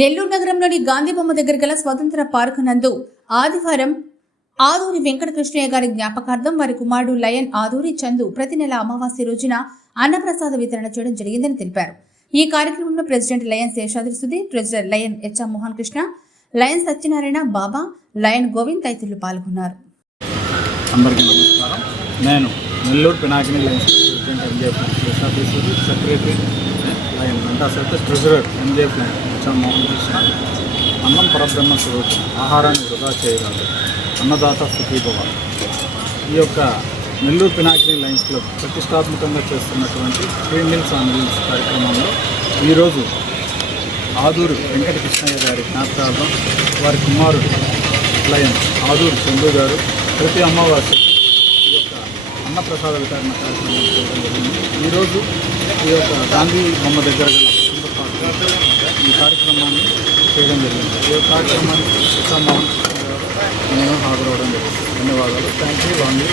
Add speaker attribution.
Speaker 1: నెల్లూరు నగరంలోని గాంధీ బొమ్మ దగ్గర గల స్వతంత్ర పార్క్ నందు ఆదివారం ఆదూరి వెంకటకృష్ణయ్య గారి జ్ఞాపకార్థం వారి కుమారుడు లయన్ ఆదూరి చందు ప్రతి నెల అమావాస్య రోజున అన్నప్రసాద వితరణ చేయడం జరిగిందని తెలిపారు. ఈ కార్యక్రమంలో president lion Seshadri Sudhir treasurer lion HM Mohan Krishna lion Satyanarayana Baba lion Govind తదితరులు పాల్గొన్నారు.
Speaker 2: అందరికీ నమస్కారం. నేను Nellore Pinakini lions president MJF lion office secretary lion వెంటా సైతే treasurer MJF lion HM Mohan Krishna అన్నం పరబ్రహ్మ స్వరూపం ఆహారాన్ని వృధా చేయరాదు. అన్నదాత సుఖీభవ. ఈ యొక్క నెల్లూరు పినాకిని లైన్స్ క్లబ్ ప్రతిష్టాత్మకంగా చేస్తున్నటువంటి ఫ్రీ మీల్స్ ఆన్ కార్యక్రమంలో ఈరోజు ఆదూరు వెంకటకృష్ణయ్య గారి జ్ఞాపకార్థం వారి కుమారుడు లయన్ ఆదూరు చందు గారు ప్రతి అమ్మవారికి అన్నప్రసాద వితరణ కార్యక్రమం చేయడం జరిగింది. ఈరోజు ఈ యొక్క గాంధీ బొమ్మ దగ్గర గల ఈ కార్యక్రమాన్ని చేయడం జరిగింది. ఈ యొక్క కార్యక్రమానికి ఉత్తమ నేను హాజరవడం జరిగింది. ధన్యవాదాలు. Thank you. గాంధీ.